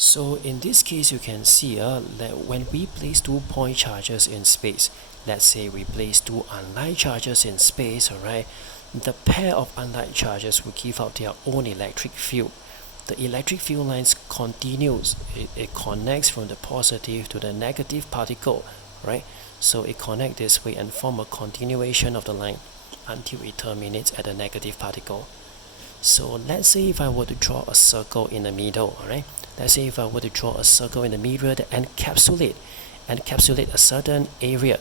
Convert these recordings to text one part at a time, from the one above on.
So in this case, you can see that when we place 2 point charges in space, let's say we place two unlike charges in space, alright, the pair of unlike charges will give out their own electric field. The electric field lines continues, it connects from the positive to the negative particle, right? So it connects this way and form a continuation of the line until it terminates at the negative particle. So let's say if I were to draw a circle in the middle, alright? Let's say if I were to draw a circle in the middle that encapsulate a certain area.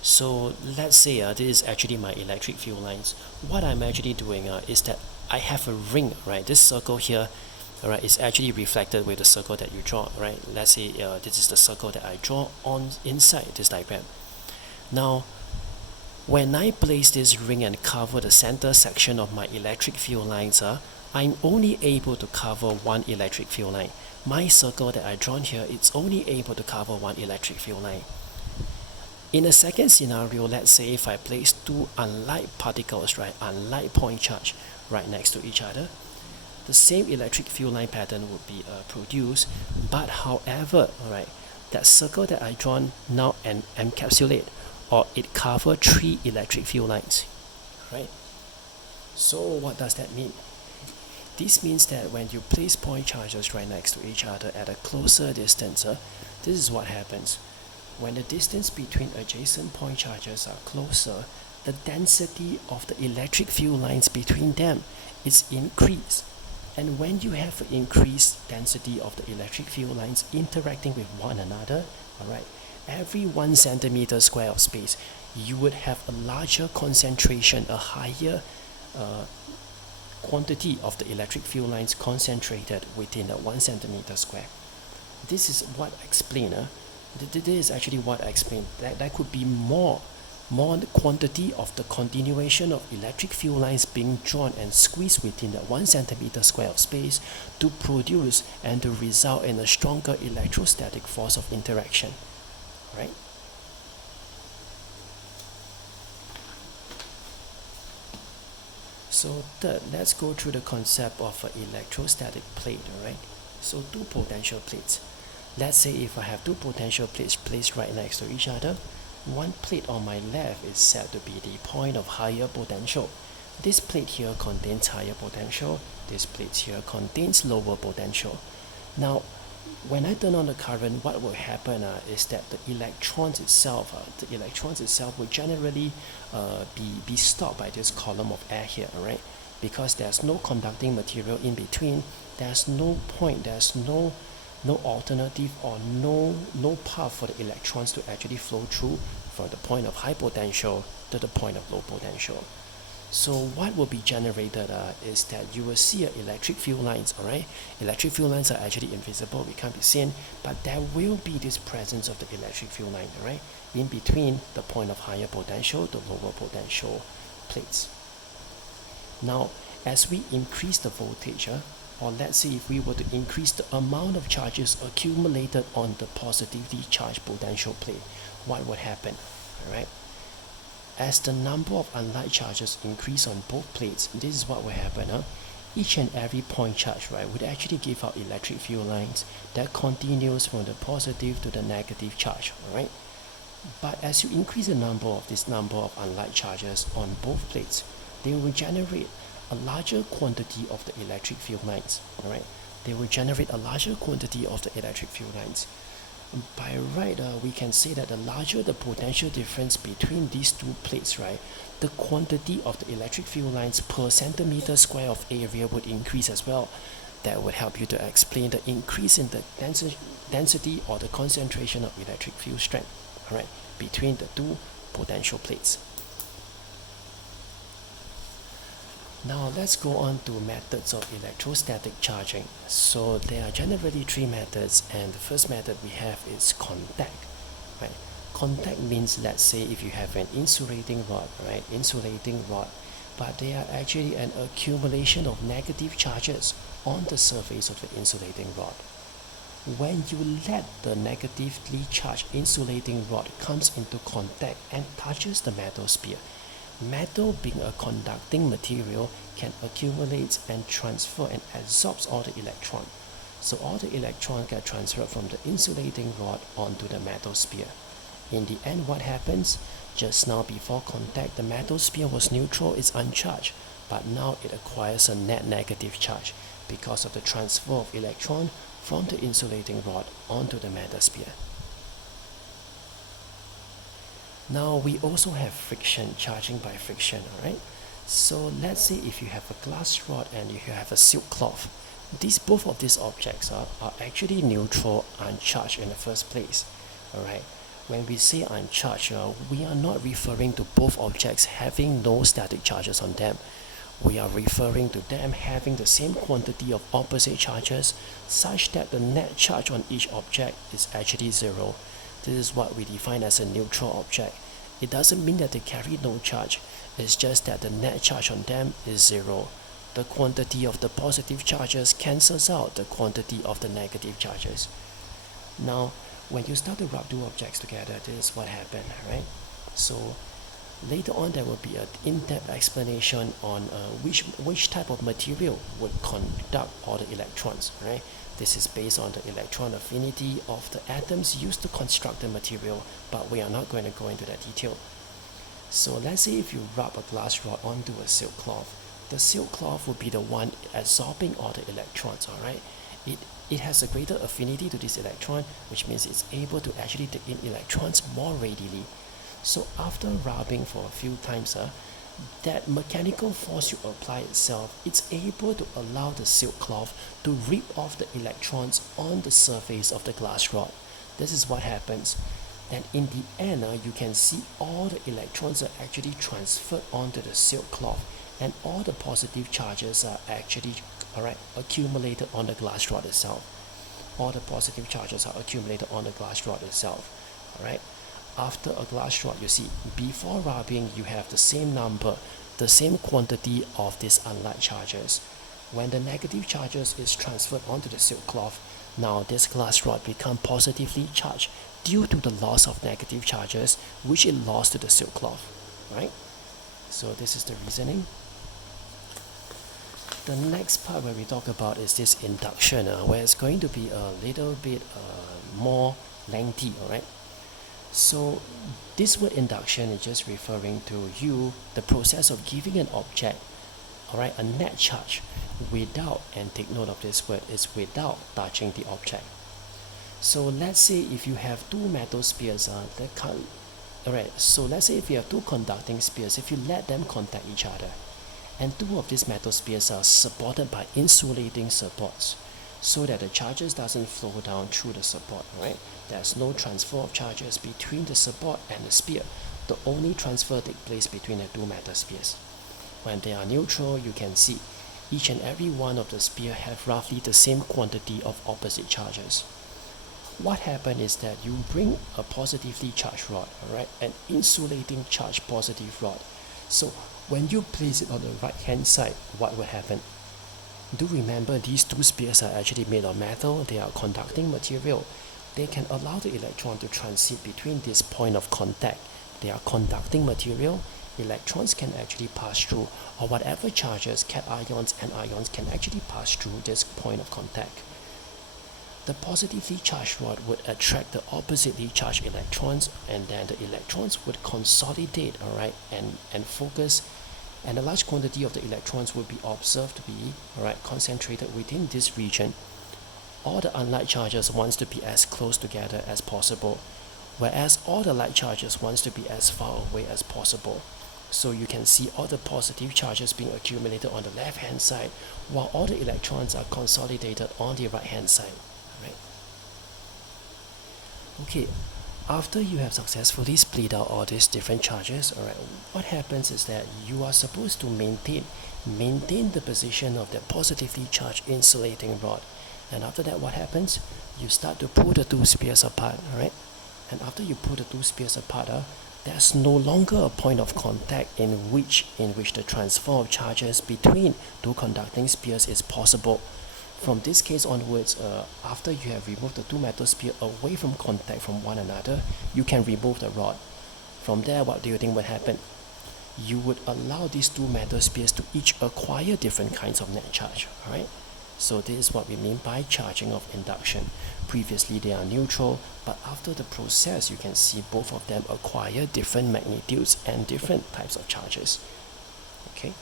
So let's say this is actually my electric field lines. What I'm actually doing is that I have a ring, right? This circle here, alright, is actually reflected with the circle that you draw, right? Let's say this is the circle that I draw on inside this diagram. Now, when I place this ring and cover the center section of my electric field lines, I'm only able to cover one electric field line. My circle that I drawn here, it's only able to cover one electric field line. In a second scenario, let's say if I place two unlike particles, right, unlike point charge right next to each other, the same electric field line pattern would be produced, but however, alright, that circle that I drawn now encapsulate or it cover three electric field lines, right? So what does that mean? This means that when you place point charges right next to each other at a closer distance, this is what happens. When the distance between adjacent point charges are closer, the density of the electric field lines between them is increased. And when you have an increased density of the electric field lines interacting with one another, alright, every 1 centimeter square of space, you would have a larger concentration, a higher quantity of the electric field lines concentrated within a 1 centimeter square. This is what I explain. This is actually what I explained. That could be more quantity of the continuation of electric field lines being drawn and squeezed within the 1 centimeter square of space to produce and to result in a stronger electrostatic force of interaction, right? So third, let's go through the concept of an electrostatic plate, alright? So two potential plates. Let's say if I have two potential plates placed right next to each other, one plate on my left is said to be the point of higher potential. This plate here contains higher potential, this plate here contains lower potential. Now, when I turn on the current, what will happen is that the electrons itself will generally be stopped by this column of air here, alright? Because there's no conducting material in between, there's no point, there's no alternative or no path for the electrons to actually flow through from the point of high potential to the point of low potential. So what will be generated is that you will see electric field lines, alright? Electric field lines are actually invisible, we can't be seen, but there will be this presence of the electric field line, alright? In between the point of higher potential to lower potential plates. Now, as we increase the voltage, or let's say if we were to increase the amount of charges accumulated on the positively charged potential plate, what would happen, alright? As the number of unlike charges increase on both plates, this is what will happen. Each and every point charge, right, would actually give out electric field lines that continues from the positive to the negative charge, alright? But as you increase the number of unlike charges on both plates, they will generate a larger quantity of the electric field lines, alright? They will generate a larger quantity of the electric field lines. By right, we can say that the larger the potential difference between these two plates, right, the quantity of the electric field lines per centimeter square of area would increase as well. That would help you to explain the increase in the density or the concentration of electric field strength, alright, between the two potential plates. Now let's go on to methods of electrostatic charging. So there are generally three methods, and the first method we have is contact, right? Contact means, let's say if you have an insulating rod, right? Insulating rod, but they are actually an accumulation of negative charges on the surface of the insulating rod. When you let the negatively charged insulating rod comes into contact and touches the metal sphere, metal being a conducting material can accumulate and transfer and absorbs all the electron. So all the electrons get transferred from the insulating rod onto the metal sphere. In the end, what happens? Just now before contact, the metal sphere was neutral, it's uncharged, but now it acquires a net negative charge because of the transfer of electron from the insulating rod onto the metal sphere. Now we also have friction, charging by friction, alright? So let's say if you have a glass rod and you have a silk cloth, both of these objects are actually neutral, uncharged in the first place, alright? When we say uncharged, we are not referring to both objects having no static charges on them. We are referring to them having the same quantity of opposite charges such that the net charge on each object is actually zero. This is what we define as a neutral object. It doesn't mean that they carry no charge, it's just that the net charge on them is zero. The quantity of the positive charges cancels out the quantity of the negative charges. Now, when you start to rub two objects together, this is what happened, right? So later on there will be an in-depth explanation on which type of material would conduct all the electrons, right? This is based on the electron affinity of the atoms used to construct the material, but we are not going to go into that detail. So let's say if you rub a glass rod onto a silk cloth, the silk cloth will be the one absorbing all the electrons, alright? It has a greater affinity to this electron, which means it's able to actually take in electrons more readily. So after rubbing for a few times, that mechanical force you apply itself, it's able to allow the silk cloth to rip off the electrons on the surface of the glass rod. This is what happens. And in the end, you can see all the electrons are actually transferred onto the silk cloth, and all the positive charges are actually accumulated on the glass rod itself. All the positive charges are accumulated on the glass rod itself. Alright. After a glass rod, you see, before rubbing, you have the same number, the same quantity of these unlike charges. When the negative charges is transferred onto the silk cloth, now this glass rod becomes positively charged due to the loss of negative charges which it lost to the silk cloth, right? So this is the reasoning. The next part where we talk about is this induction, where it's going to be a little bit more lengthy, alright? So this word induction is just referring to the process of giving an object, alright, a net charge without, and take note of this word, is without touching the object. So let's say if you have two metal spheres, so let's say if you have two conducting spheres, if you let them contact each other, and two of these metal spheres are supported by insulating supports, so that the charges doesn't flow down through the support, right? There's no transfer of charges between the support and the sphere. The only transfer takes place between the two metal spheres. When they are neutral, you can see each and every one of the sphere have roughly the same quantity of opposite charges. What happens is that you bring a positively charged rod, alright, an insulating charged positive rod. So when you place it on the right hand side, what will happen? Do remember these two spheres are actually made of metal, they are conducting material. They can allow the electron to transit between this point of contact. They are conducting material, electrons can actually pass through, or whatever charges, cations and ions, can actually pass through this point of contact. The positively charged rod would attract the oppositely charged electrons, and then the electrons would consolidate, alright, and focus, and a large quantity of the electrons would be observed to be concentrated within this region. All the unlike charges wants to be as close together as possible, whereas all the like charges wants to be as far away as possible. So you can see all the positive charges being accumulated on the left hand side, while all the electrons are consolidated on the right hand side. Right? Okay, after you have successfully split out all these different charges, what happens is that you are supposed to maintain the position of the positively charged insulating rod. And after that, what happens? You start to pull the two spheres apart, alright? And after you pull the two spheres apart, there's no longer a point of contact in which the transfer of charges between two conducting spheres is possible. From this case onwards, after you have removed the two metal spheres away from contact from one another, you can remove the rod. From there, what do you think would happen? You would allow these two metal spheres to each acquire different kinds of net charge, alright? So this is what we mean by charging of induction. Previously they are neutral, but after the process you can see both of them acquire different magnitudes and different types of charges. Okay.